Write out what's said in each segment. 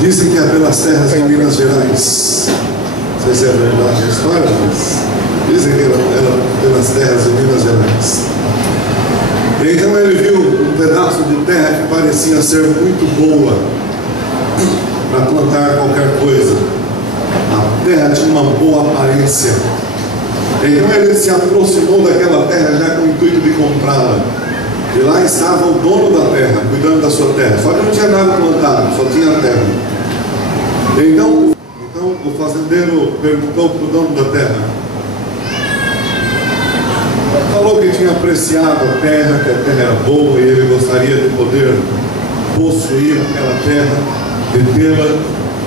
Dizem que é pelas terras de Minas Gerais. Não sei se é verdade a história, mas dizem que era pelas terras de Minas Gerais. Então ele viu um pedaço de terra que parecia ser muito boa para plantar qualquer coisa. A terra tinha uma boa aparência. Então ele se aproximou daquela terra já com o intuito de comprá-la. E lá estava o dono da terra, cuidando da sua terra. Só que não tinha nada plantado, só tinha terra. Então o fazendeiro perguntou para o dono da terra. Falou que tinha apreciado a terra, que a terra era boa e ele gostaria de poder possuir aquela terra, de tê-la.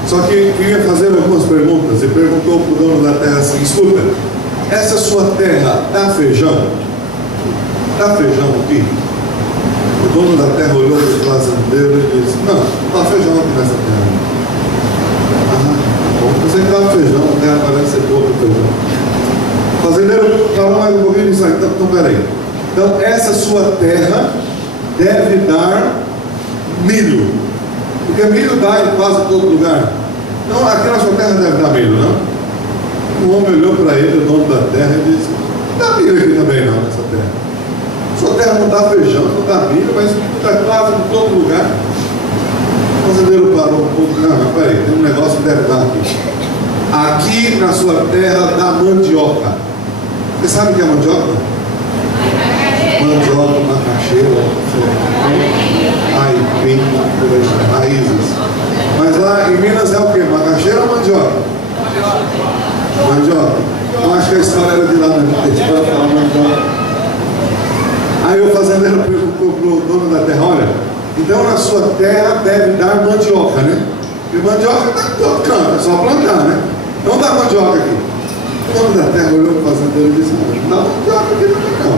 Só que queria fazer algumas perguntas e perguntou para o dono da terra assim: escuta, essa sua terra dá feijão? Dá feijão aqui? O dono da terra olhou para o fazendeiro e disse: não, não dá feijão aqui nessa terra. Bom, você que dá feijão, a terra parece ser boa para feijão. O fazendeiro falou mais um pouquinho disso aí. Então peraí. Então essa sua terra deve dar milho, porque milho dá em quase todo lugar. Então aquela sua terra deve dar milho, não? O homem olhou para ele, o dono da terra, e disse: não dá milho aqui também não, nessa terra. Sua terra não dá feijão, não dá milho, mas milho dá quase em todo lugar. fazendeiro parou um pouco. Não, mas peraí, tem um negócio que deve dar aqui. Aqui na sua terra dá mandioca. Você sabe o que é mandioca? Mandioca, macaxeira, aipim, raízes. Mas lá em Minas é o que? Macaxeira ou mandioca? Mandioca. Eu acho que a história era de lá, né? A gente vai falar mandioca. Aí o fazendeiro perguntou para o dono da terra: olha, então na sua terra deve dar mandioca, né? Porque mandioca está em todo canto, é só plantar, né? Não dá mandioca aqui. O dono da terra olhou para o fazendeiro e disse: não dá mandioca aqui não.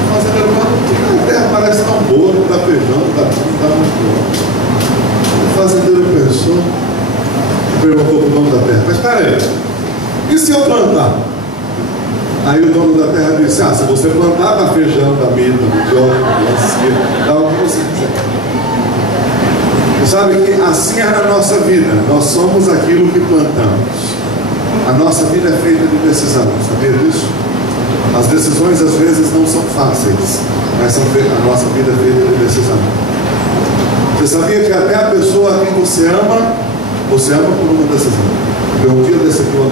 O fazendeiro falou: a terra parece tão boa, não dá feijão, não dá mandioca. O fazendeiro pensou e perguntou para o dono da terra: mas espera aí, e se eu plantar? Aí o dono da terra disse: se você plantar, dá feijão, dá milho, dá mandioca, dá o que você quiser. Sabe que assim é na nossa vida. Nós somos aquilo que plantamos. A nossa vida é feita de decisão. Sabia disso? As decisões às vezes não são fáceis, mas a nossa vida é feita de decisão. Você sabia que até a pessoa a quem você ama por uma decisão? Eu um dia desse aqui uma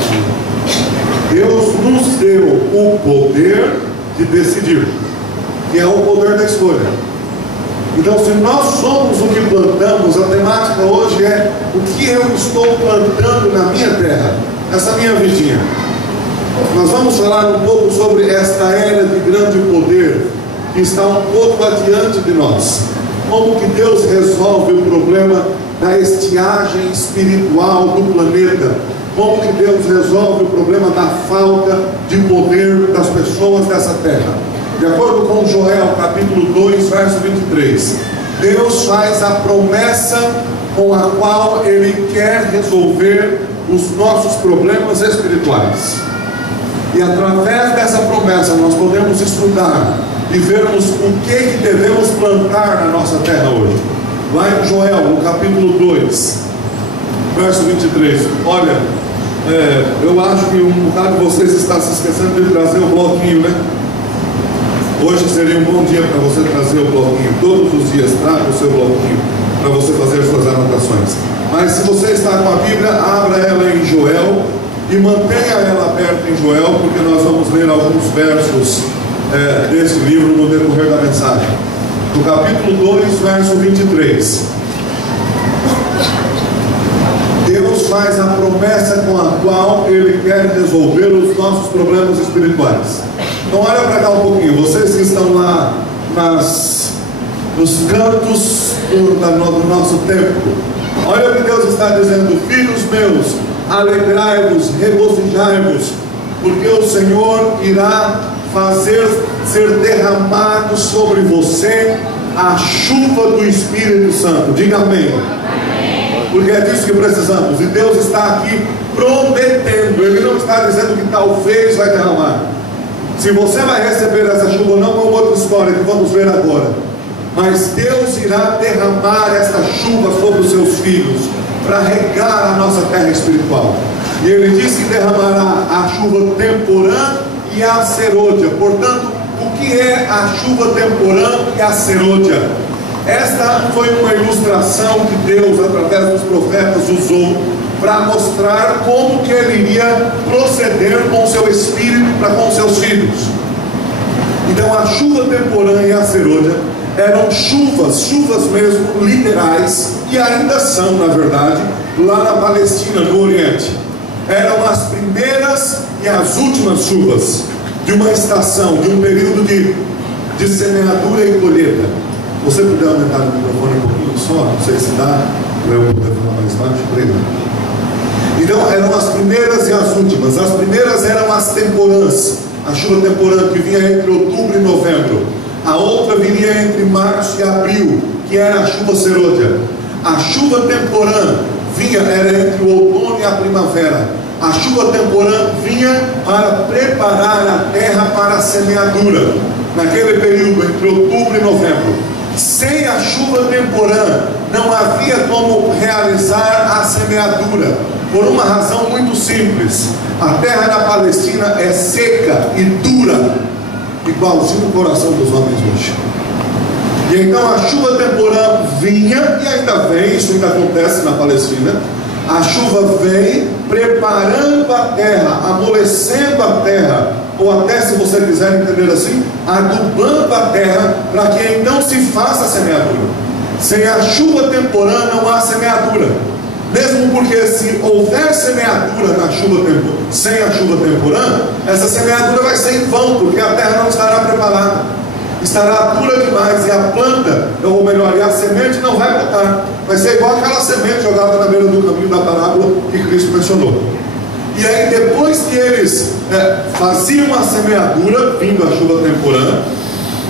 Deus nos deu o poder de decidir, que é o poder da escolha. Então, se nós somos o que plantamos, a temática hoje é o que eu estou plantando na minha terra, essa minha vidinha. Nós vamos falar um pouco sobre esta era de grande poder que está um pouco adiante de nós. Como que Deus resolve o problema da estiagem espiritual do planeta? Como que Deus resolve o problema da falta de poder das pessoas dessa terra? De acordo com Joel, capítulo 2, verso 23, Deus faz a promessa com a qual Ele quer resolver os nossos problemas espirituais. E através dessa promessa nós podemos estudar e vermos o que devemos plantar na nossa terra hoje. Lá em Joel, no capítulo 2, verso 23, olha, eu acho que um bocado de vocês está se esquecendo de trazer o bloquinho, né? Hoje seria um bom dia para você trazer o bloquinho. Todos os dias traga o seu bloquinho para você fazer suas anotações. Mas se você está com a Bíblia, abra ela em Joel e mantenha ela aberta em Joel, porque nós vamos ler alguns versos desse livro no decorrer da mensagem. No capítulo 2, verso 23. Deus faz a promessa com a qual Ele quer resolver os nossos problemas espirituais. Então olha para cá um pouquinho, vocês que estão lá nos cantos do nosso templo, olha o que Deus está dizendo: filhos meus, alegrai-vos, regozijai-vos, porque o Senhor irá fazer ser derramado sobre você a chuva do Espírito Santo. Diga amém. Porque é disso que precisamos. E Deus está aqui prometendo. Ele não está dizendo que talvez vai derramar. Se você vai receber essa chuva, não é outra história que vamos ver agora. Mas Deus irá derramar essa chuva sobre os seus filhos para regar a nossa terra espiritual. E Ele diz que derramará a chuva temporã e a serôdia. Portanto, o que é a chuva temporã e a serôdia? Esta foi uma ilustração que Deus, através dos profetas, usou para mostrar como que Ele iria proceder com o seu espírito para com seus filhos. Então a chuva temporã e a serôdia eram chuvas mesmo literais, e ainda são, na verdade, lá na Palestina, no Oriente. Eram as primeiras e as últimas chuvas de uma estação, de um período de semeadura e colheita. Você puder aumentar o microfone um pouquinho só, não sei se dá, para eu poder falar mais baixo, obrigado. Então eram as primeiras e as últimas. As primeiras eram as temporãs, a chuva temporã que vinha entre outubro e novembro. A outra viria entre março e abril, que era a chuva serôdia. A chuva temporã era entre o outono e a primavera. A chuva temporã vinha para preparar a terra para a semeadura, naquele período entre outubro e novembro. Sem a chuva temporã não havia como realizar a semeadura, por uma razão muito simples: a terra da Palestina é seca e dura, igualzinho o coração dos homens hoje. E então a chuva temporã vinha, e ainda vem, isso ainda acontece na Palestina. A chuva vem preparando a terra, amolecendo a terra, ou até, se você quiser entender assim, adubando a terra, para que então se faça a semeadura. Sem a chuva temporã não há semeadura. Mesmo porque se houver semeadura na chuva sem a chuva temporã, essa semeadura vai ser em vão, porque a terra não estará preparada. Estará dura demais, e a planta, ou melhor, e a semente não vai botar. Vai ser igual aquela semente jogada na beira do caminho da parábola que Cristo mencionou. E aí, depois que eles faziam a semeadura, vindo a chuva temporã,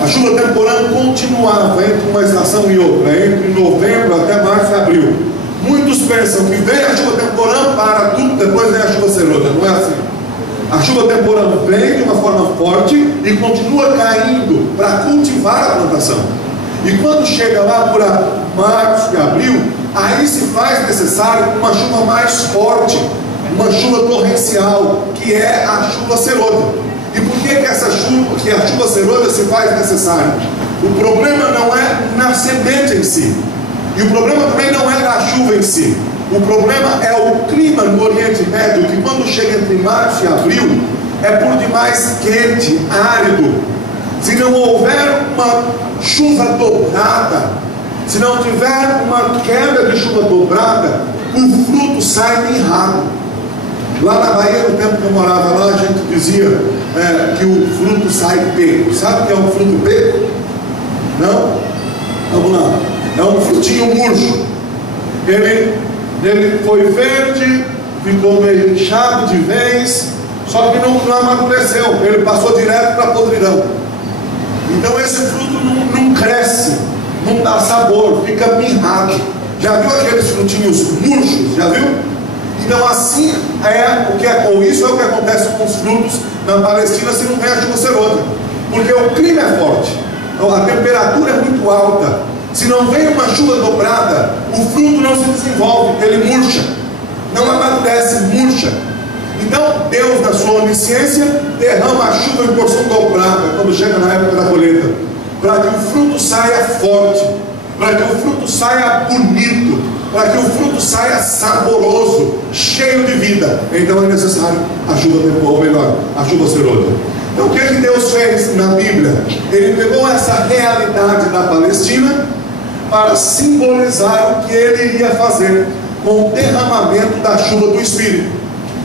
a chuva temporã continuava entre uma estação e outra, entre novembro até março e abril. Muitos pensam que vem a chuva temporã, para tudo, depois vem a chuva serôdia. Não é assim. A chuva temporã vem de uma forma forte e continua caindo para cultivar a plantação. E quando chega lá por março e abril, aí se faz necessário uma chuva mais forte, uma chuva torrencial, que é a chuva serôdia. E por que a chuva serôdia se faz necessária? O problema não é na semente em si, e o problema também não é na chuva em si. O problema é o clima no Oriente Médio, que quando chega entre março e abril, é por demais quente, árido. Se não houver uma chuva dobrada, se não tiver uma queda de chuva dobrada, o fruto sai mirrado. Lá na Bahia, no tempo que eu morava lá, a gente dizia que o fruto sai peco. Sabe o que é um fruto peco? Não? Vamos lá. É um frutinho murcho. Ele foi verde, ficou meio inchado de vez, só que não amadureceu, ele passou direto para a podridão. Então esse fruto não cresce, não dá sabor, fica mirrado. Já viu aqueles frutinhos murchos? Já viu? Então assim isso é o que acontece com os frutos na Palestina se não vem a chuva serôdia, porque o clima é forte, a temperatura é muito alta. Se não vem uma chuva dobrada, o fruto não se desenvolve, ele murcha, não amadurece, murcha. Então Deus, na sua onisciência, derrama a chuva em porção dobrada quando chega na época da colheita, para que o fruto saia forte, para que o fruto saia bonito, para que o fruto saia saboroso, cheio de vida. Então é necessário a chuva temporal, ou melhor, a chuva serôdia. Então o que Deus fez na Bíblia? Ele pegou essa realidade da Palestina para simbolizar o que ele iria fazer com o derramamento da chuva do Espírito,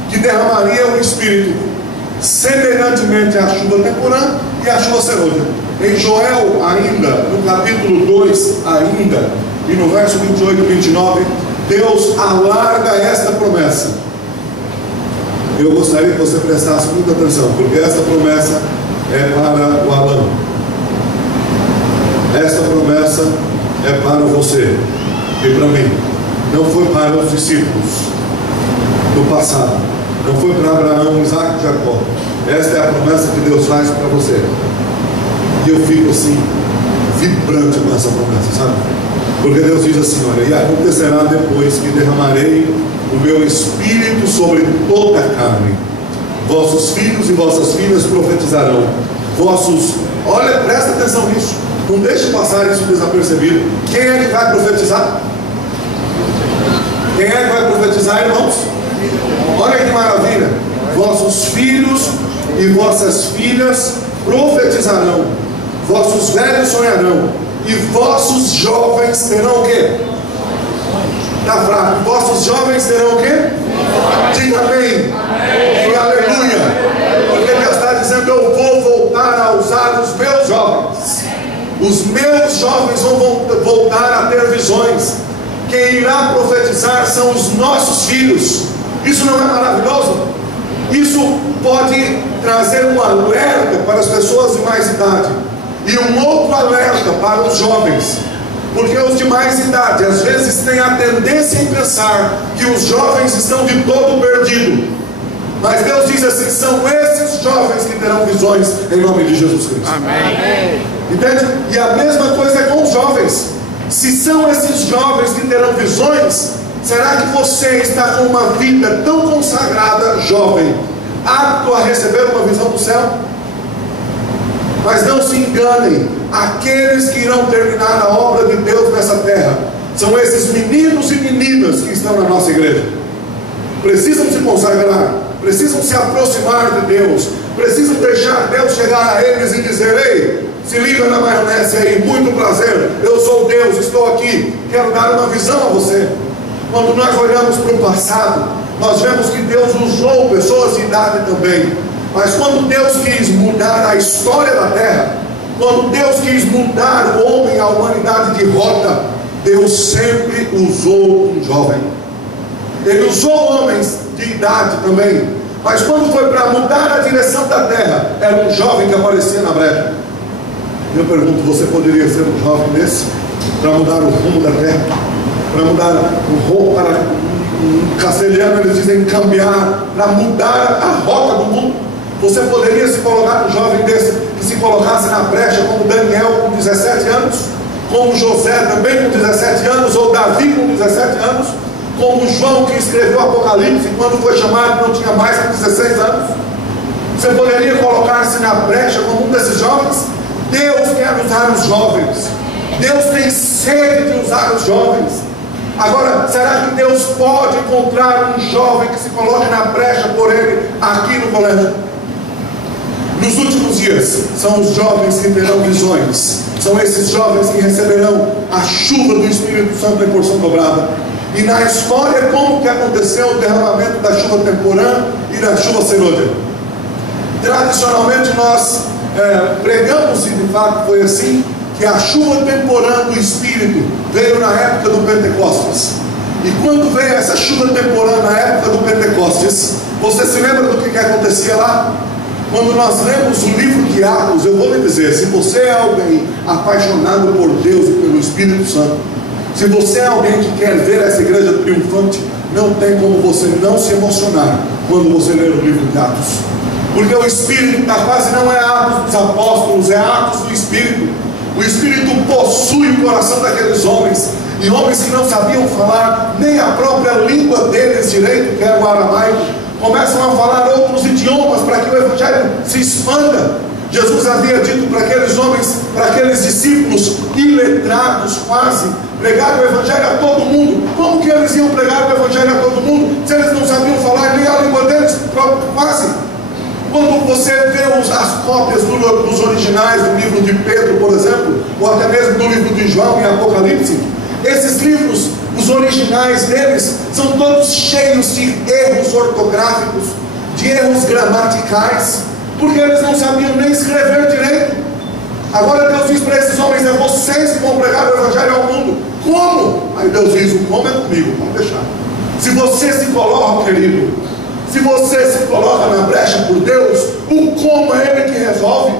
que derramaria o Espírito semelhantemente à chuva temporã e à chuva serôdia. Em Joel, ainda, no capítulo 2, ainda, e no verso 28 e 29, Deus alarga esta promessa. Eu gostaria que você prestasse muita atenção, porque essa promessa é para o Alan. Essa promessa é para você e para mim. Não foi para os discípulos do passado, não foi para Abraão, Isaac e Jacó. Esta é a promessa que Deus faz para você. E eu fico assim, vibrante com essa promessa, sabe? Porque Deus diz assim: olha, e acontecerá depois que derramarei o meu Espírito sobre toda a carne. Vossos filhos e vossas filhas profetizarão. Olha, presta atenção nisso. Não deixe passar isso desapercebido. Quem é que vai profetizar? Quem é que vai profetizar, irmãos? Olha que maravilha. Vossos filhos e vossas filhas profetizarão. Vossos velhos sonharão. E vossos jovens terão o quê? Está fraco. Vossos jovens terão o quê? Diga amém. Diga aleluia. Porque Deus está dizendo: eu vou voltar a usar os meus jovens. Os meus jovens vão voltar a ter visões. Quem irá profetizar são os nossos filhos. Isso não é maravilhoso? Isso pode trazer um alerta para as pessoas de mais idade e um outro alerta para os jovens, porque os de mais idade às vezes têm a tendência em pensar que os jovens estão de todo perdidos. Mas Deus diz assim: são esses jovens que terão visões em nome de Jesus Cristo. Amém. Entende? E a mesma coisa é com os jovens. Se são esses jovens que terão visões, será que você está com uma vida tão consagrada, jovem, apto a receber uma visão do céu? Mas não se enganem, aqueles que irão terminar a obra de Deus nessa terra são esses meninos e meninas que estão na nossa igreja. Precisam se consagrar, precisam se aproximar de Deus, precisam deixar Deus chegar a eles e dizer: ei, se liga na maionese aí, muito prazer, eu sou Deus, estou aqui, quero dar uma visão a você. Quando nós olhamos para o passado, nós vemos que Deus usou pessoas de idade também, mas quando Deus quis mudar a história da terra, quando Deus quis mudar o homem, a humanidade de rota, Deus sempre usou um jovem. Ele usou homens de idade também, mas quando foi para mudar a direção da terra, era um jovem que aparecia na brecha. Eu pergunto: você poderia ser um jovem desse para mudar o rumo da terra, para mudar o rumo, para, em castelhano eles dizem cambiar, para mudar a rota do mundo? Você poderia se colocar um jovem desse que se colocasse na brecha, como Daniel com 17 anos, como José também com 17 anos, ou Davi com 17 anos, como João que escreveu o Apocalipse, quando foi chamado não tinha mais que 16 anos? Você poderia colocar-se na brecha como um desses jovens? Deus quer usar os jovens, Deus tem sede de usar os jovens. Agora, será que Deus pode encontrar um jovem que se coloque na brecha por ele aqui no colégio? Nos últimos dias, são os jovens que terão visões, são esses jovens que receberão a chuva do Espírito Santo em porção dobrada. E na história, como que aconteceu o derramamento da chuva temporã e da chuva serôdia? Tradicionalmente nós pregamos, e de fato foi assim, que a chuva temporã do Espírito veio na época do Pentecostes. E quando veio essa chuva temporã na época do Pentecostes, você se lembra do que acontecia lá? Quando nós lemos o livro de Atos, eu vou lhe dizer, se você é alguém apaixonado por Deus e pelo Espírito Santo, se você é alguém que quer ver essa igreja triunfante, não tem como você não se emocionar quando você ler o livro de Atos. Porque o Espírito da quase não é Atos dos Apóstolos, é Atos do Espírito. O Espírito possui o coração daqueles homens, e homens que não sabiam falar nem a própria língua deles direito, que era o aramaico, começam a falar outros idiomas para que o Evangelho se expanda. Jesus havia dito para aqueles homens, para aqueles discípulos iletrados quase, pregar o Evangelho a todo mundo. Como que eles iam pregar o Evangelho a todo mundo se eles não sabiam falar nem a língua deles quase? Quando você vê as cópias dos originais do livro de Pedro, por exemplo, ou até mesmo do livro de João e Apocalipse, esses livros, os originais deles, são todos cheios de erros ortográficos, de erros gramaticais, porque eles não sabiam nem escrever direito. Agora Deus diz para esses homens: é vocês que vão pregar o Evangelho ao mundo. Como? Aí Deus diz: o como é comigo, pode deixar. Se você se coloca, querido, se você se coloca na brecha por Deus, o como é Ele que resolve.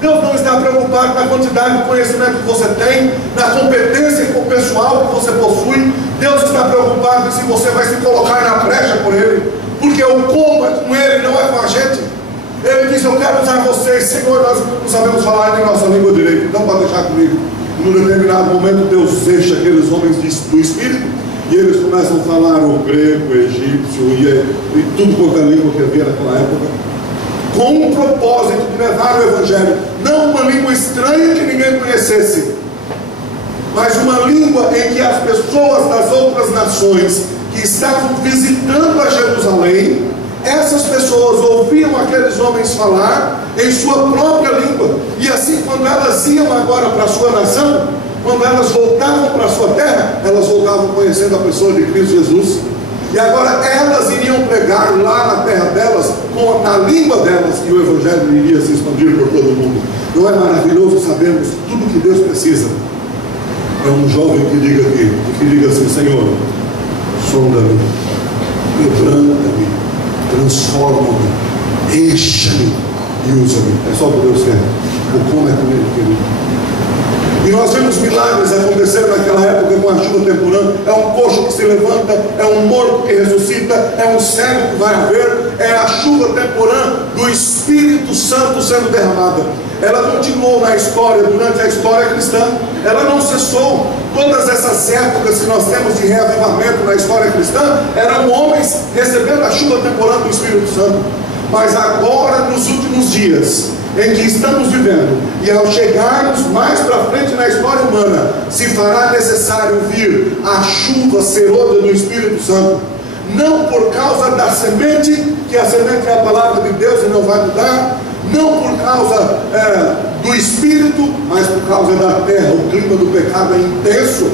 Deus não está preocupado na quantidade de conhecimento que você tem, na competência pessoal que você possui. Deus está preocupado se você vai se colocar na brecha por Ele, porque o como é com Ele, não é com a gente. Ele diz: eu quero usar vocês. Senhor, nós não sabemos falar nem nossa língua direito, então pode deixar comigo. Em um determinado momento Deus deixa aqueles homens do Espírito, e eles começam a falar o grego, o egípcio e tudo quanto é língua que havia naquela época, com o propósito de levar o Evangelho, não uma língua estranha que ninguém conhecesse, mas uma língua em que as pessoas das outras nações que estavam visitando a Jerusalém, essas pessoas ouviam aqueles homens falar em sua própria língua, e assim quando elas iam agora para a sua nação, quando elas voltavam para a sua terra, elas voltavam conhecendo a pessoa de Cristo Jesus. E agora elas iriam pregar lá na terra delas, na língua delas, e o Evangelho iria se expandir por todo o mundo. Não é maravilhoso sabermos tudo que Deus precisa? É um jovem que diga assim: Senhor, sonda-me, quebranta-me, transforma-me, encha-me e usa-me. É só o que Deus quer. O como é com Ele, querido. E nós vemos milagres acontecer naquela época com a chuva temporã. É um coxo que se levanta, é um morto que ressuscita, é um cego que vai a ver. É a chuva temporã do Espírito Santo sendo derramada. Ela continuou na história, durante a história cristã. Ela não cessou. Todas essas épocas que nós temos de reavivamento na história cristã eram homens recebendo a chuva temporã do Espírito Santo. Mas agora, nos últimos dias, em que estamos vivendo, e ao chegarmos mais para frente na história humana, se fará necessário vir a chuva serôdia do Espírito Santo, não por causa da semente, que a semente é a palavra de Deus e não vai mudar, não por causa do Espírito, mas por causa da terra. O clima do pecado é intenso.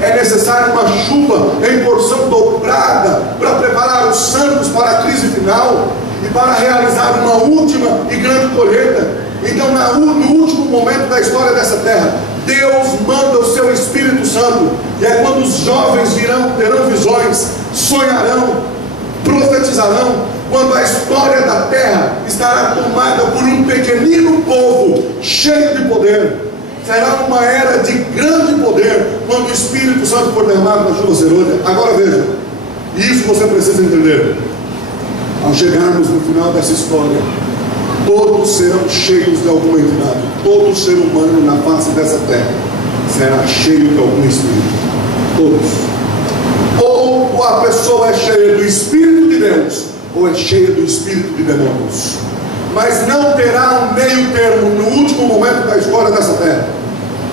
É necessário uma chuva em porção dobrada para preparar os santos para a crise final e para realizar uma última e grande colheita. Então, no último momento da história dessa terra, Deus manda o seu Espírito Santo, e é quando os jovens terão visões, sonharão, profetizarão, quando a história da terra estará tomada por um pequenino povo cheio de poder. Será uma era de grande poder quando o Espírito Santo for derramado na chuva serôdia. Agora veja, isso você precisa entender. Ao chegarmos no final dessa história, todos serão cheios de alguma entidade. Todo ser humano na face dessa terra será cheio de algum espírito. Todos. Ou a pessoa é cheia do Espírito de Deus, ou é cheia do espírito de demônios. Mas não terá um meio termo no último momento da história dessa terra.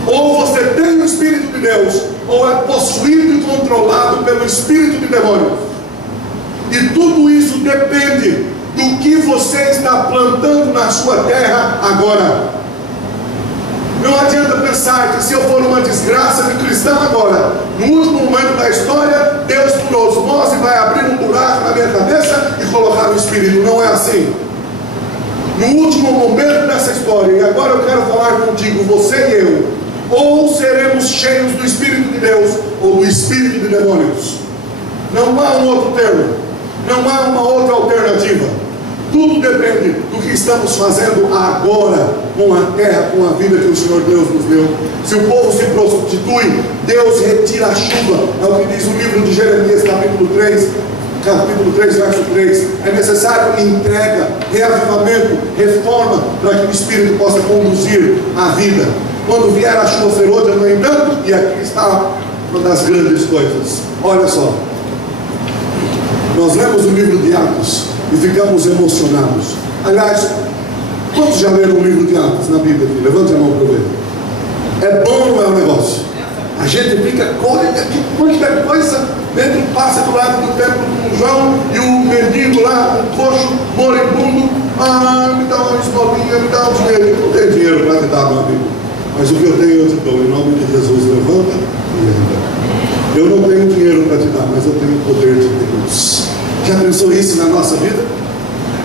Ou você tem o Espírito de Deus, ou é possuído e controlado pelo espírito de demônios. E tudo isso depende do que você está plantando na sua terra agora. Não adianta pensar que se eu for uma desgraça de cristão agora, no último momento da história, Deus por osmose vai abrir um buraco na minha cabeça e colocar o Espírito. Não é assim. No último momento dessa história, e agora eu quero falar contigo, você e eu, ou seremos cheios do Espírito de Deus, ou do Espírito de demônios. Não há um outro termo, não há uma outra alternativa. Tudo depende do que estamos fazendo agora com a terra, com a vida que o Senhor Deus nos deu. Se o povo se prostitui, Deus retira a chuva. É o que diz o livro de Jeremias, capítulo 3, verso 3. É necessário entrega, reavivamento, reforma, para que o Espírito possa conduzir a vida. Quando vier a chuva serôdia, no entanto, e aqui está uma das grandes coisas. Olha só, nós lemos o livro de Atos e ficamos emocionados. Aliás, quantos já leram o livro de Atos na Bíblia aqui? Levante a mão para eu ver. É bom ou não é o negócio? A gente fica, quanta coisa. Dentro passa do lado do templo com João e o mendigo lá, um coxo moribundo. Me dá uma esmolinha, me dá um dinheiro. Não tenho dinheiro para te dar, meu amigo, mas o que eu tenho eu te dou. Em nome de Jesus, levanta e anda. Eu não tenho dinheiro para te dar, mas eu tenho o poder de Deus. Já pensou isso na nossa vida?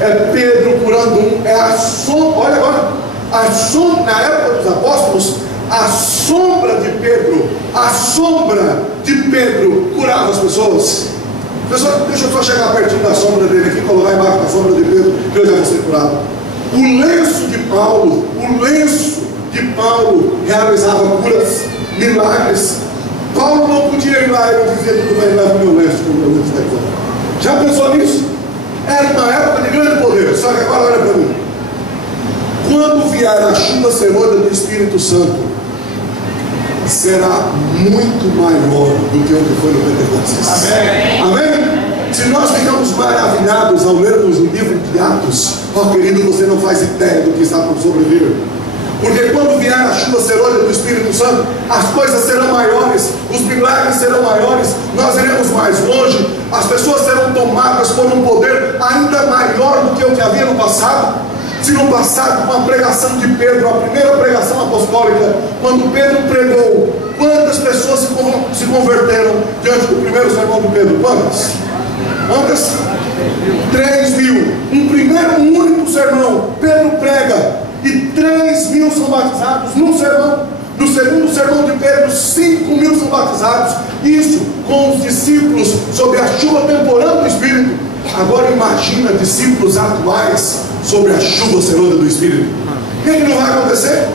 É Pedro curando um, é a sombra. Olha agora, a sombra, na época dos apóstolos, a sombra de Pedro curava as pessoas. Pessoal, deixa eu só chegar pertinho da sombra dele aqui, colocar embaixo da sombra de Pedro, que eu já vou ser curado. O lenço de Paulo realizava curas, milagres. Paulo não podia ir lá, ele dizia: tudo bem, leva o meu lenço, que o meu lenço está aqui. Já pensou nisso? Era uma época de grande poder. Só que agora olha para mim. Quando vier a chuva serôdia do Espírito Santo, será muito maior do que o que foi no Pentecostes. Amém? Amém? Se nós ficamos maravilhados ao lermos o livro de Atos, querido, você não faz ideia do que está por sobrevir. Porque quando vier a chuva serôdia do Espírito Santo, as coisas serão maiores, os milagres serão maiores, nós iremos mais longe, as pessoas serão tomadas por um poder ainda maior do que o que havia no passado. Se no passado, com a pregação de Pedro, a primeira pregação apostólica, quando Pedro pregou, quantas pessoas se converteram diante do primeiro sermão de Pedro? Quantas? 3.000. Um único sermão, Pedro prega, e 3.000 são batizados num sermão. No segundo sermão de Pedro, 5.000 são batizados. Isso com os discípulos sob a chuva temporal do Espírito. Agora imagina discípulos atuais sobre a chuva serôdia do Espírito. O que não vai acontecer?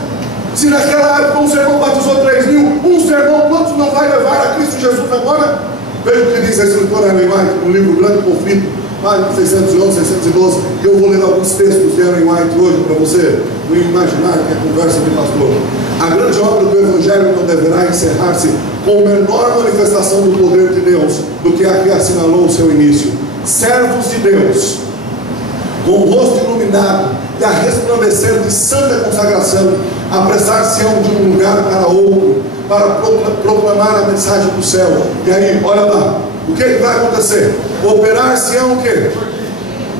Se naquela época um sermão batizou 3.000, um sermão, quantos não vai levar a Cristo Jesus agora? Veja o que diz a escritora Ellen White no livro Grande Conflito, página 611, 612. Eu vou ler alguns textos de Ellen White hoje para você não imaginar que é conversa de pastor. A grande obra do Evangelho não deverá encerrar-se com menor manifestação do poder de Deus do que a que assinalou o seu início. Servos de Deus, com o rosto iluminado, e a resplandecer de santa consagração, apressar-se-ão de um lugar para outro, para proclamar a mensagem do céu. E aí, olha lá, o que vai acontecer? Operar-se-ão o quê?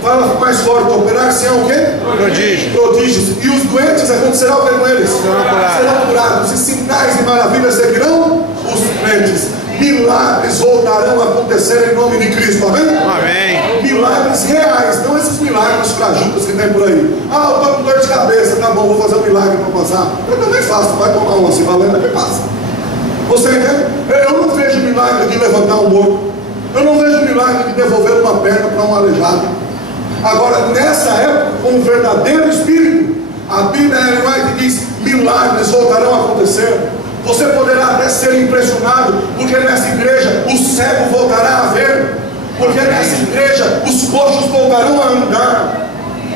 Fala mais forte, operar-se-ão o quê? Prodígios. E os doentes acontecerá o que com eles? Serão curados. E sinais e maravilhas seguirão os crentes. Milagres voltarão a acontecer em nome de Cristo, amém? Amém. Milagres reais, não esses milagres frajutos que tem por aí. Ah, eu estou com dor de cabeça, tá bom, vou fazer um milagre para passar. Eu também faço, vai tomar uma assim, valendo, que passa. Você entende? Eu não vejo milagre de levantar um morto. Eu não vejo milagre de devolver uma perna para um aleijado. Agora, nessa época, com o verdadeiro Espírito, a Bíblia diz: milagres voltarão a acontecer. Você poderá até ser impressionado, porque nessa igreja o cego voltará a ver, porque nessa igreja os coxos voltarão a andar.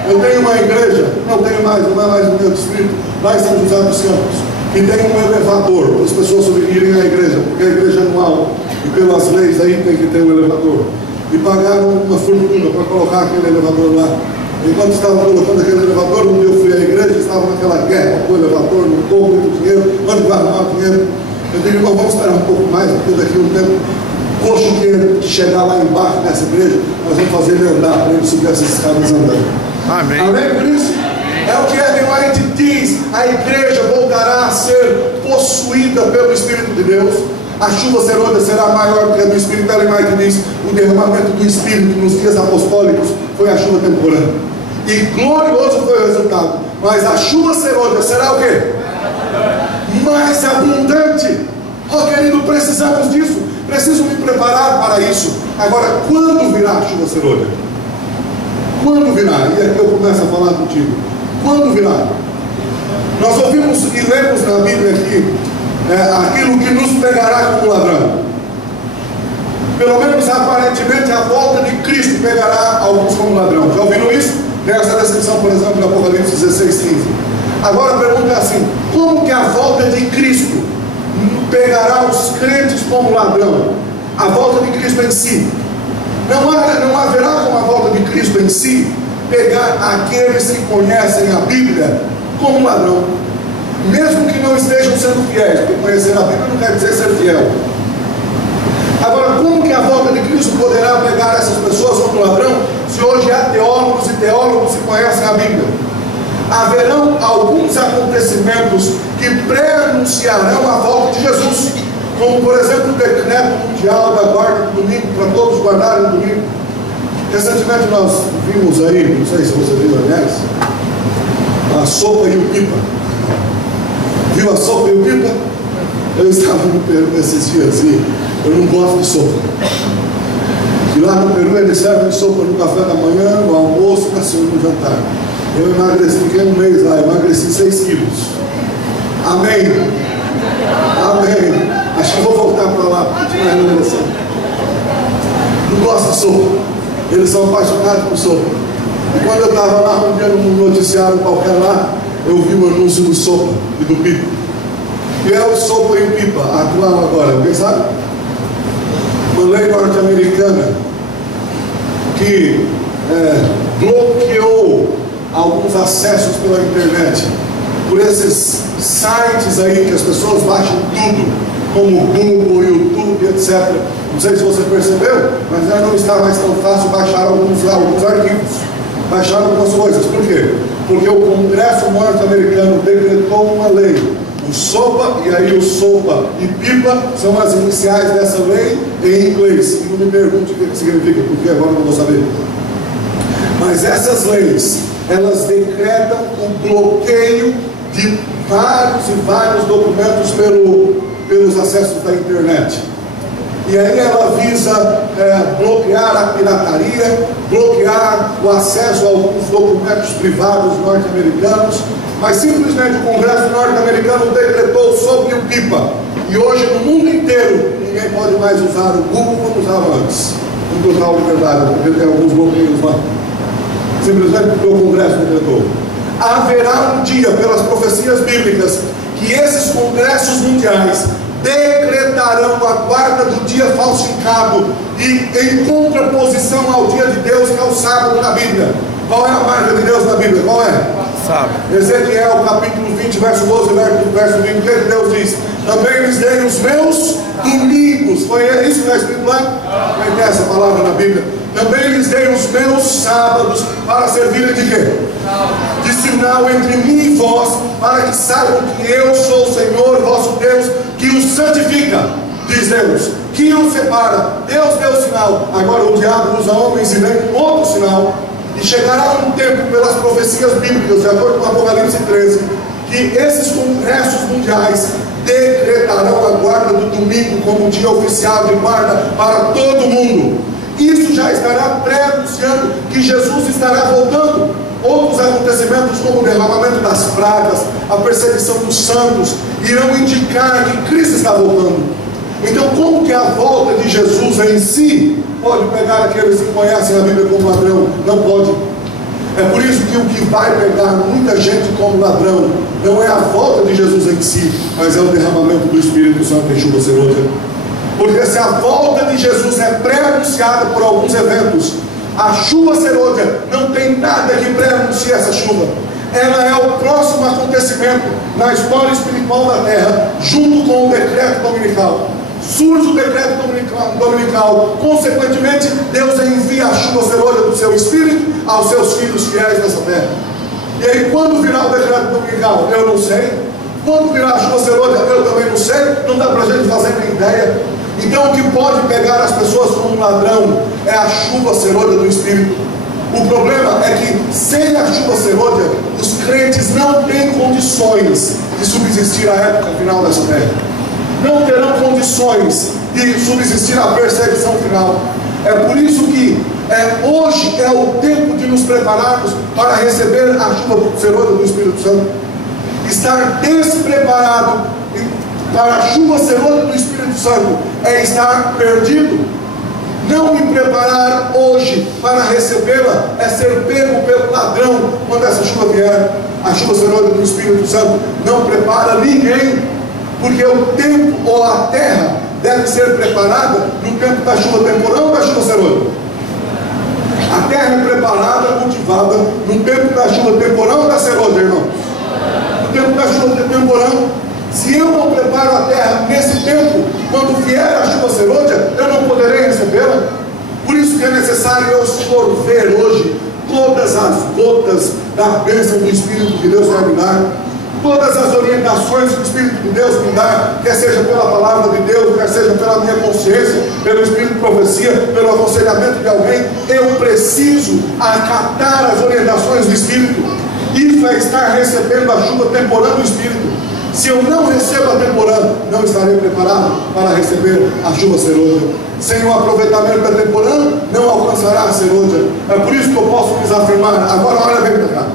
Eu tenho uma igreja, não tenho mais, não é mais o meu distrito, lá em São José dos Campos, e tem um elevador para as pessoas irem à igreja, porque a igreja é anual, e pelas leis aí tem que ter um elevador. E pagaram uma fortuna para colocar aquele elevador lá. Enquanto estavam colocando aquele elevador, quando eu fui à igreja, estava naquela guerra com o elevador, não estou muito dinheiro, quando vai arrumar dinheiro? Eu digo: irmão, vamos esperar um pouco mais, porque daqui a um tempo, coxo que chegar lá embaixo nessa igreja, nós vamos fazer ele andar, para ele subir essas escadas andando. Amém. Amém por isso? É o que Ellen White diz: a igreja voltará a ser possuída pelo Espírito de Deus. A chuva serôdia será maior que a do Espírito. Ellen White diz: o derramamento do Espírito nos dias apostólicos foi a chuva temporânea, e glorioso foi o resultado. Mas a chuva serôdia será o quê? Mais abundante. Oh, querido, precisamos disso. Preciso me preparar para isso. Agora, quando virá a chuva serôdia? Quando virá? E aqui eu começo a falar contigo. Quando virá? Nós ouvimos e lemos na Bíblia aqui aquilo que nos pegará como ladrão. Pelo menos aparentemente a volta de Cristo pegará alguns como ladrão. Já ouviram isso? Tem essa descrição, por exemplo, no Apocalipse 16:15. Agora a pergunta é assim: como que a volta de Cristo pegará os crentes como ladrão? A volta de Cristo em si. Não haverá como a volta de Cristo em si pegar aqueles que conhecem a Bíblia como ladrão, mesmo que não estejam sendo fiéis, porque conhecer a Bíblia não quer dizer ser fiel. Agora, como que a volta de Cristo poderá pegar essas pessoas como ladrão, se hoje há teólogos e teólogos que conhecem a Bíblia? Haverão alguns acontecimentos que pré-anunciarão a volta de Jesus, como por exemplo o decreto mundial da guarda do domingo, para todos guardarem o domingo. Recentemente nós vimos aí, não sei se você viu, aliás, a sopa e o pipa. Viu a sopa e o pipa? Eu estava no Peru esses dias e eu não gosto de sopa. E lá no Peru eles servem sopa no café da manhã, no almoço, no jantar. Eu emagreci, fiquei um mês lá, emagreci 6 quilos. Amém. Amém. Acho que vou voltar para lá para continuar a emagrecer. Não gosto de sopa. Eles são apaixonados por sopa. E quando eu estava lá um dia num noticiário qualquer lá, eu vi o anúncio do sopa e do pipa. Que é o sopa e o pipa atual agora, alguém sabe? Uma lei norte-americana que bloqueou alguns acessos pela internet por esses sites aí que as pessoas baixam tudo, como Google, YouTube, etc. Não sei se você percebeu, mas já não está mais tão fácil baixar alguns arquivos, baixar algumas coisas. Por quê? Porque o Congresso norte-americano decretou uma lei. O SOPA, e aí o SOPA e PIPA são as iniciais dessa lei em inglês. E não me pergunte o que significa, porque agora não vou saber. Mas essas leis, elas decretam o bloqueio de vários e vários documentos pelos acessos da internet. E aí ela visa bloquear a pirataria, bloquear o acesso a alguns documentos privados norte-americanos, mas simplesmente o Congresso norte-americano decretou sobre o PIPA. E hoje no mundo inteiro ninguém pode mais usar o Google como usava antes. Com total liberdade, porque tem alguns bloqueios lá. Simplesmente porque o Congresso decretou. Haverá um dia, pelas profecias bíblicas, que esses congressos mundiais decretarão a guarda do dia falsificado e em contraposição ao dia de Deus, que é o sábado na Bíblia. Qual é a marca de Deus na Bíblia? Qual é? Sabe. Ezequiel capítulo 20, verso 12, verso 20, o que Deus diz? Também lhes dei os meus inimigos. Foi isso que está escrito lá? Como é que é essa palavra na Bíblia? Também lhes dei os meus sábados para servirem de quê? De sinal entre mim e vós, para que saibam que eu sou o Senhor, vosso Deus, que os santifica, diz Deus, que os separa. Deus deu sinal. Agora o diabo usa homens e vem com outro sinal. E chegará um tempo, pelas profecias bíblicas, de acordo com Apocalipse 13, que esses congressos mundiais decretarão a guarda do domingo como um dia oficial de guarda para todo mundo. Isso já estará pré-anunciando que Jesus estará voltando. Outros acontecimentos, como o derramamento das pragas, a perseguição dos santos, irão indicar que Cristo está voltando. Então, como que a volta de Jesus em si pode pegar aqueles que conhecem a Bíblia como ladrão? Não pode. É por isso que o que vai pegar muita gente como ladrão não é a volta de Jesus em si, mas é o derramamento do Espírito Santo em chuva serôdia. Porque se a volta de Jesus é pré-anunciada por alguns eventos, a chuva serôdia não tem nada que pré-anuncie essa chuva. Ela é o próximo acontecimento na história espiritual da terra, junto com o decreto dominical. Surge o decreto dominical, consequentemente Deus envia a chuva serôdia do seu Espírito aos seus filhos fiéis nessa terra. E aí, quando virá o decreto dominical? Eu não sei. Quando virá a chuva serôdia? Eu também não sei. Não dá para a gente fazer nem ideia. Então, o que pode pegar as pessoas como um ladrão é a chuva serôdia do Espírito. O problema é que sem a chuva serôdia, os crentes não têm condições de subsistir à época final dessa terra. Não terão condições de subsistir à perseguição final. É por isso que hoje é o tempo de nos prepararmos para receber a chuva serôdia do Espírito Santo. Estar despreparado para a chuva serôdia do Espírito Santo é estar perdido. Não me preparar hoje para recebê-la é ser pego pelo ladrão quando essa chuva vier. A chuva serôdia do Espírito Santo não prepara ninguém. Porque o tempo ou a terra deve ser preparada no tempo da chuva temporão ou da chuva serôdia? A terra é preparada, cultivada no tempo da chuva temporão ou da serôdia, irmão? No tempo da chuva temporão. Se eu não preparo a terra nesse tempo, quando vier a chuva serôdia, eu não poderei recebê-la. Por isso que é necessário eu sorver hoje todas as gotas da bênção do Espírito que Deus vai me dar. Todas as orientações que o Espírito de Deus me dá, quer seja pela palavra de Deus, quer seja pela minha consciência, pelo Espírito de profecia, pelo aconselhamento de alguém, eu preciso acatar as orientações do Espírito. Isso é estar recebendo a chuva temporã do Espírito. Se eu não recebo a temporã, não estarei preparado para receber a chuva serôdia. Sem o aproveitamento da temporã, não alcançará a serôdia. É por isso que eu posso desafirmar. Agora olha bem para cá.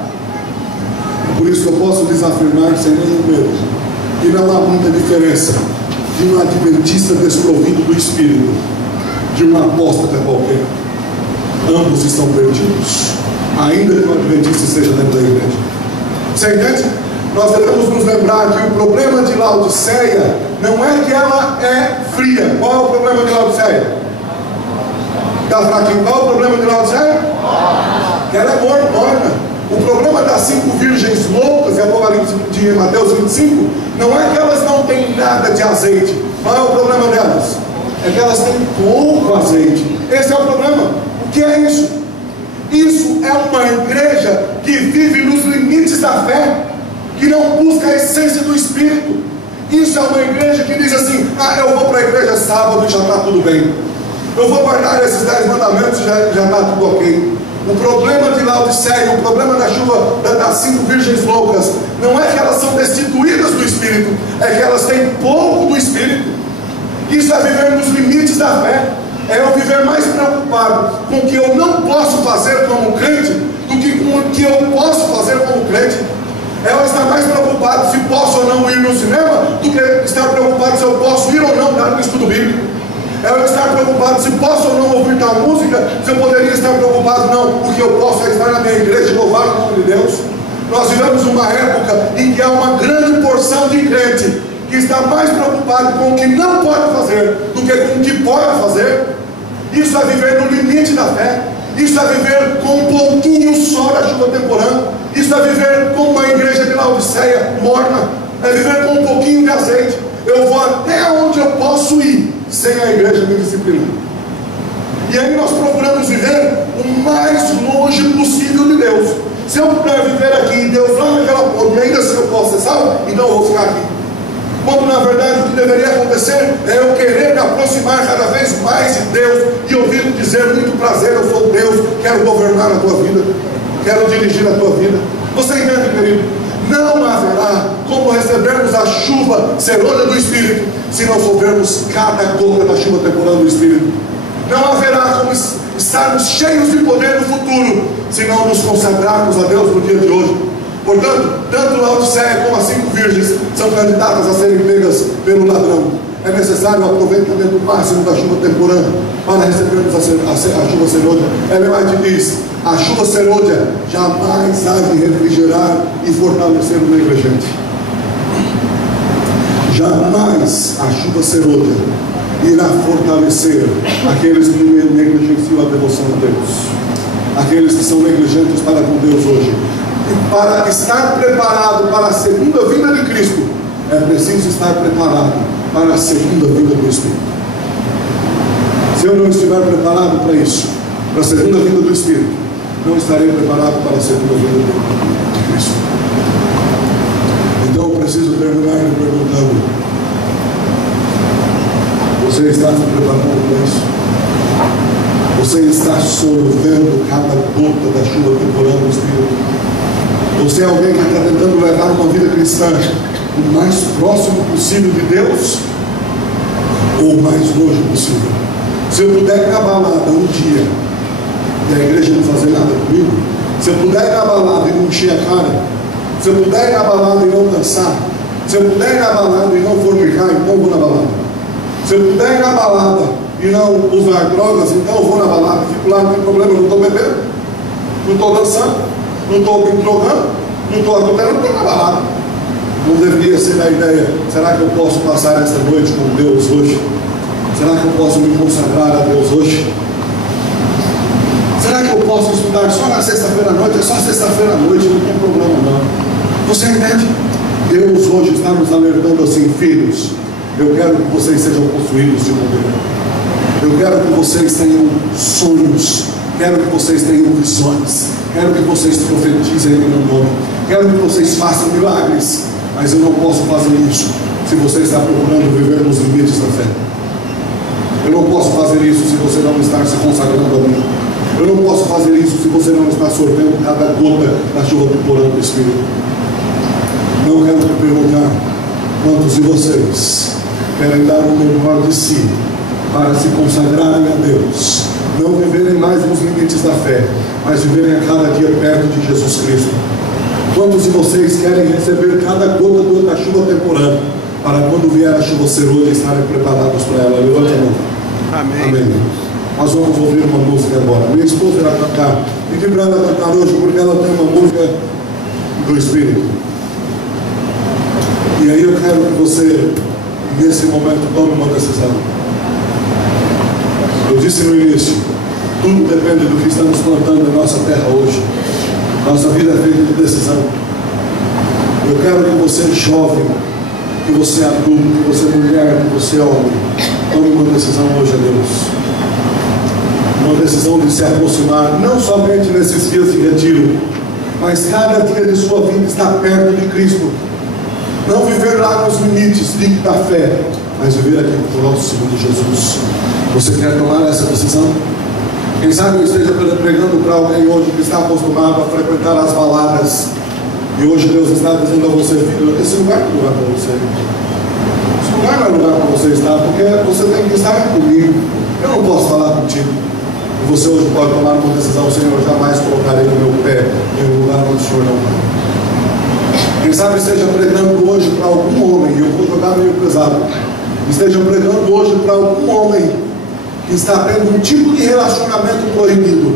Por isso que eu posso desafirmar sem nenhum medo que não há muita diferença de um adventista desprovido do Espírito de um apóstata qualquer. Ambos estão perdidos, ainda que o adventista esteja dentro da igreja. Você entende? Nós devemos nos lembrar que o problema de Laodiceia não é que ela é fria. Qual é o problema de Laodiceia? Está fraquinho. Qual é o problema de Laodiceia? Que ela é morna. O problema das 5 virgens loucas, em Apocalipse de Mateus 25, não é que elas não têm nada de azeite. Qual é o problema delas? É que elas têm pouco azeite. Esse é o problema. O que é isso? Isso é uma igreja que vive nos limites da fé, que não busca a essência do Espírito. Isso é uma igreja que diz assim: eu vou para a igreja sábado e já está tudo bem. Eu vou guardar esses 10 mandamentos e já está tudo ok. O problema de Laodiceia, o problema da chuva das 5 virgens loucas, não é que elas são destituídas do Espírito, é que elas têm pouco do Espírito. Isso é viver nos limites da fé. É eu viver mais preocupado com o que eu não posso fazer como crente do que com o que eu posso fazer como crente. É eu estar mais preocupado se posso ou não ir no cinema do que estar preocupado se eu posso ir ou não dar no estudo bíblico. É eu estar preocupado se posso ou não ouvir tal música, se eu poderia estar preocupado, não, o que eu posso é estar na minha igreja e louvar o nome de Deus. Nós vivemos uma época em que há uma grande porção de crente que está mais preocupado com o que não pode fazer do que com o que pode fazer. Isso é viver no limite da fé. Isso é viver com um pouquinho só da chuva temporã. Isso é viver como uma igreja de Laodiceia morna. É viver com um pouquinho de azeite. Eu vou até onde eu posso ir sem a igreja me disciplinar. E aí nós procuramos viver o mais longe possível de Deus. Se eu puder viver aqui e Deus lá naquela ponta, e ainda assim eu posso ser salvo, então eu vou ficar aqui. Quando na verdade o que deveria acontecer é eu querer me aproximar cada vez mais de Deus e ouvir dizer: muito prazer, eu sou Deus, quero governar a tua vida, quero dirigir a tua vida. Você entende, querido? Não haverá como recebermos a chuva serôdia do Espírito se não soubermos cada gota da chuva temporal do Espírito. Não haverá como estarmos cheios de poder no futuro se não nos consagrarmos a Deus no dia de hoje. Portanto, tanto Laodiceia como as 5 virgens são candidatas a serem pegas pelo ladrão. É necessário o aproveitamento máximo da chuva temporã para recebermos a chuva serôdia. Ellen White diz: a chuva serôdia jamais há de refrigerar e fortalecer o negligente. Jamais a chuva serôdia irá fortalecer aqueles que negligenciam a devoção a Deus, aqueles que são negligentes para com Deus hoje. E para estar preparado para a segunda vinda de Cristo, é preciso estar preparado para a segunda vinda do Espírito. Se eu não estiver preparado para isso, para a segunda vinda do Espírito, não estarei preparado para a segunda vinda de Cristo. Então eu preciso terminar me perguntando: você está se preparando para isso? Você está sorvendo cada gota da chuva temporal do Espírito? Você é alguém que está tentando levar uma vida cristã o mais próximo possível de Deus ou o mais longe possível? Se eu puder ir na balada um dia e a igreja não fazer nada comigo, se eu puder ir na balada e não encher a cara, se eu puder ir na balada e não dançar, se eu puder ir na balada e não formicar, então eu vou na balada. Se eu puder ir na balada e não usar drogas, então eu vou na balada. Fico lá, não tem problema, eu não estou bebendo, não estou dançando, não estou me drogando, não estou adulterando, não estou na balada. Não deveria ser a ideia: será que eu posso passar essa noite com Deus hoje? Será que eu posso me consagrar a Deus hoje? Será que eu posso estudar só na sexta-feira à noite? É só sexta-feira à noite, não tem problema não. Você entende? Deus hoje está nos alertando assim: filhos, eu quero que vocês sejam possuídos de poder. Eu quero que vocês tenham sonhos. Quero que vocês tenham visões. Quero que vocês profetizem em meu nome. Quero que vocês façam milagres. Mas eu não posso fazer isso se você está procurando viver nos limites da fé. Eu não posso fazer isso se você não está se consagrando a mim. Eu não posso fazer isso se você não está sorvendo cada gota da chuva temporal do Espírito. Não quero te perguntar: quantos de vocês querem dar o melhor de si para se consagrarem a Deus, não viverem mais nos limites da fé, mas viverem a cada dia perto de Jesus Cristo? Quantos de vocês querem receber cada gota da chuva temporã para quando vier a chuva serôdia estarem preparados para ela? Levante a mão. Amém. Amém. Nós vamos ouvir uma música agora. Minha esposa irá cantar. Pedi para ela cantar hoje porque ela tem uma música do Espírito. E aí eu quero que você, nesse momento, tome uma decisão. Eu disse no início: tudo depende do que estamos plantando na nossa terra hoje. Nossa vida é feita de decisão. Eu quero que você jovem, que você adulto, que você mulher, que você homem, tome uma decisão hoje a Deus. Uma decisão de se aproximar, não somente nesses dias de retiro, mas cada dia de sua vida estar perto de Cristo. Não viver lá nos limites da fé, mas viver aqui próximo de Jesus. Você quer tomar essa decisão? Quem sabe eu esteja pregando para alguém hoje que está acostumado a frequentar as baladas, e hoje Deus está dizendo a você: filho, esse lugar não é lugar para você. Esse lugar não é lugar para você estar, porque você tem que estar comigo. Eu não posso falar contigo. E você hoje pode tomar uma decisão: Senhor, eu jamais colocarei o meu pé em um lugar onde o Senhor não vai. Quem sabe esteja pregando hoje para algum homem, e eu vou jogar meio pesado, esteja pregando hoje para algum homem que está tendo um tipo de relacionamento proibido,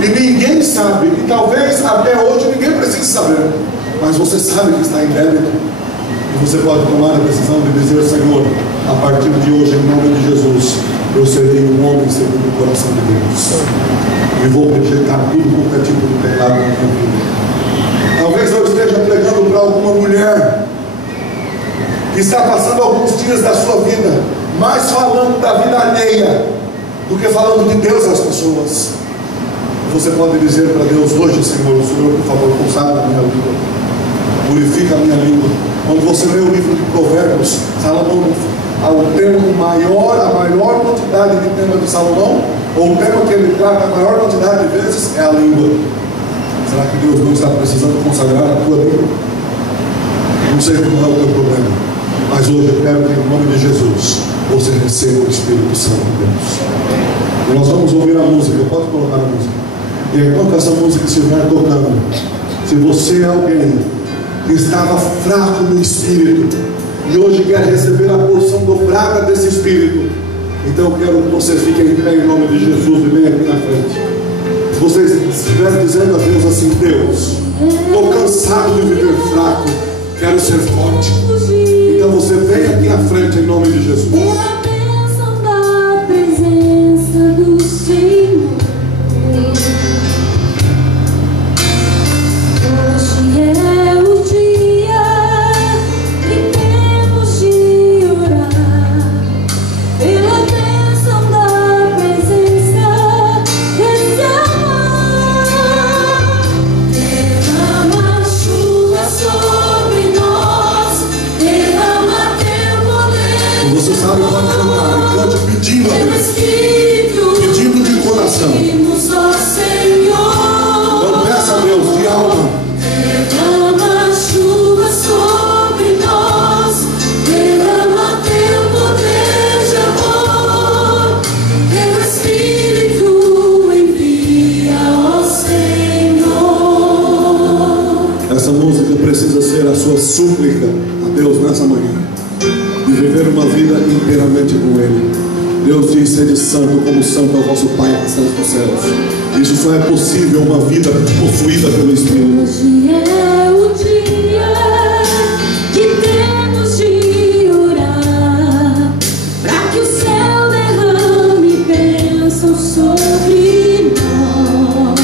e ninguém sabe, e talvez até hoje ninguém precise saber, mas você sabe que está em débito, e você pode tomar a decisão de dizer: Senhor, a partir de hoje, em nome de Jesus, eu serei um homem segundo o coração de Deus. E vou rejeitar tudo quanto é tipo de pecado na minha vida. Talvez eu esteja pregando para alguma mulher que está passando alguns dias da sua vida mais falando da vida alheia do que falando de Deus às pessoas. Você pode dizer para Deus hoje: Senhor, por favor, consagra a minha língua, purifica a minha língua. Quando você lê o livro de Provérbios, Salomão, a maior quantidade de temas de Salomão, ou o tema que ele trata a maior quantidade de vezes, é a língua. Será que Deus não está precisando consagrar a tua língua? Não sei qual é o teu problema, mas hoje eu quero que, em nome de Jesus, você receba o Espírito Santo de Deus. E nós vamos ouvir a música. Pode colocar a música. E enquanto essa música estiver tocando, se você é alguém que estava fraco no Espírito e hoje quer receber a porção dobrada desse Espírito, então eu quero que você fique em pé em nome de Jesus e venha aqui na frente. Se você estiver dizendo a Deus assim: Deus, estou cansado de viver fraco, quero ser forte, então você vem aqui à frente em nome de Jesus. Pela bênção da presença do Senhor, hoje é o dia que temos de orar. Pela bênção da presença desse amor, derrama chuva sobre nós, derrama teu poder. Você sabe, pode cantar, cante pedindo a Deus, pedindo de coração. Então peça a Deus de alma. Derrama chuva sobre nós, derrama teu poder de amor, teu Espírito envia, ó Senhor. Essa música precisa ser a sua súplica a Deus nessa manhã, de viver uma vida inteiramente com Ele. Deus diz: sede santo como santo é o vosso Pai que está nos céus. Isso só é possível uma vida possuída pelo Espírito. Hoje é o dia que temos de orar, para que o céu derrame bênção sobre nós.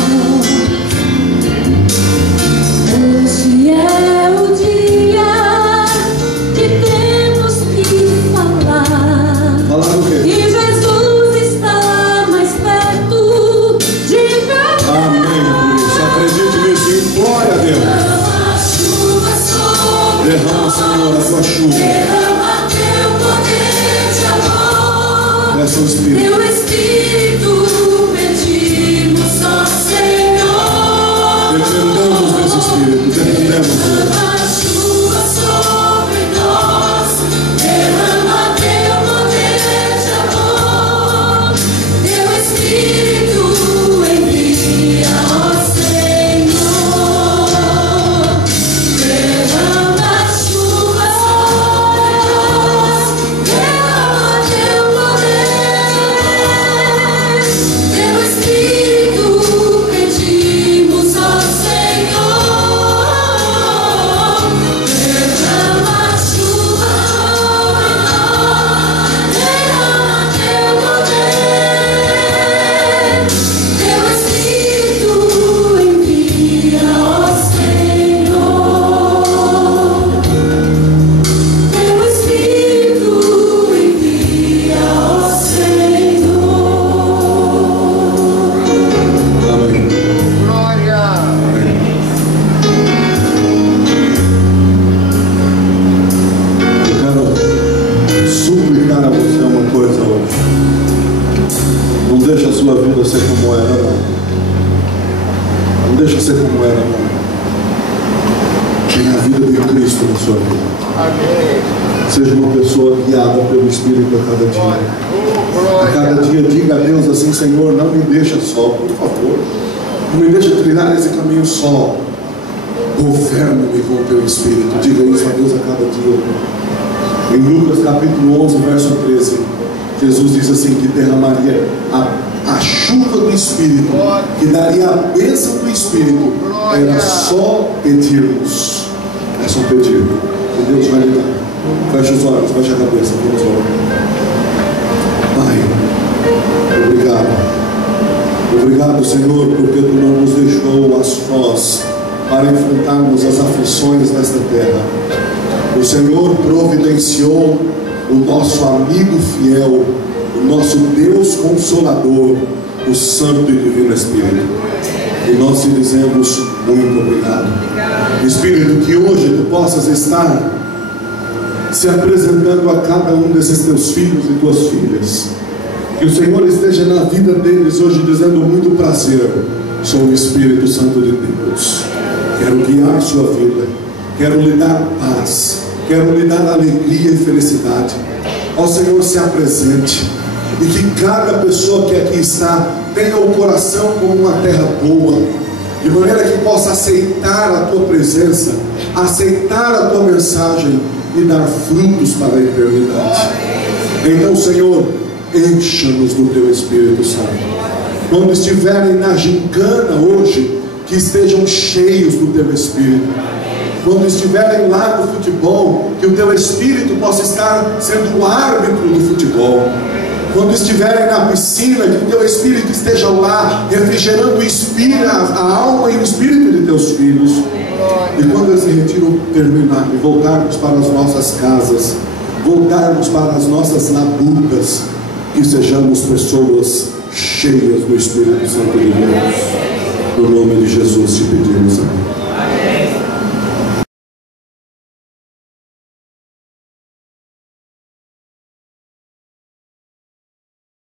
Hoje é o dia que temos que falar. Falar o quê? Que Jesus está mais perto de nós. Amém, por isso. Acredite nisso e glória a Deus. Derrama chuva sobre Derrama, Senhor, a tua chuva. derrama teu poder de amor, Peça o Espírito. teu Espírito pedimos, ó Senhor. Dependemos desse Espírito. Dependemos dele. Derrama chuva sobre nós, derrama teu poder de amor, teu Espírito envia, ó Senhor. Derrama chuva sobre nós, derrama teu poder, teu Espírito pedimos, ó Senhor. Derrama chuva sobre nós, derrama teu poder, teu Espírito envia, ó Senhor. Teu Espírito envia, ó Senhor. Amém. Eu quero suplicar a você uma coisa hoje. Não deixe a sua vida ser como era, não. Não deixe ser como era, não. Tenha a vida de Cristo na sua vida. Seja uma pessoa guiada pelo Espírito a cada dia. A cada dia diga a Deus assim: Senhor, não me deixa só, por favor. Não me deixa trilhar esse caminho só. Governa-me com o teu Espírito. Diga isso a Deus a cada dia. Em Lucas capítulo 11, verso 13, Jesus diz assim: que derramaria a chuva do Espírito, que daria a bênção do Espírito. Era só pedirmos. É só pedir. E Deus vai lhe dar. Feche os olhos, feche a cabeça. Vamos orar. Pai, obrigado. Obrigado, Senhor, porque Tu não nos deixou a sós para enfrentarmos as aflições desta terra. O Senhor providenciou o nosso amigo fiel, o nosso Deus Consolador, o Santo e Divino Espírito. E nós te dizemos muito obrigado. Espírito, que hoje Tu possas estar se apresentando a cada um desses Teus filhos e Tuas filhas. Que o Senhor esteja na vida deles hoje dizendo: muito prazer, sou o Espírito Santo de Deus. Quero guiar sua vida, quero lhe dar paz, quero lhe dar alegria e felicidade. Ó Senhor, se apresente, e que cada pessoa que aqui está tenha o coração como uma terra boa, de maneira que possa aceitar a Tua presença, aceitar a Tua mensagem e dar frutos para a eternidade. Então, Senhor, encha-nos do Teu Espírito Santo. Quando estiverem na gincana hoje, que estejam cheios do Teu Espírito. Quando estiverem lá no futebol, que o Teu Espírito possa estar sendo o árbitro do futebol. Quando estiverem na piscina, que o Teu Espírito esteja lá, refrigerando o espírito, a alma e o espírito de Teus filhos. E quando esse retiro terminar e voltarmos para as nossas casas, voltarmos para as nossas labutas, que sejamos pessoas cheias do Espírito Santo de Deus. No nome de Jesus te pedimos, amém.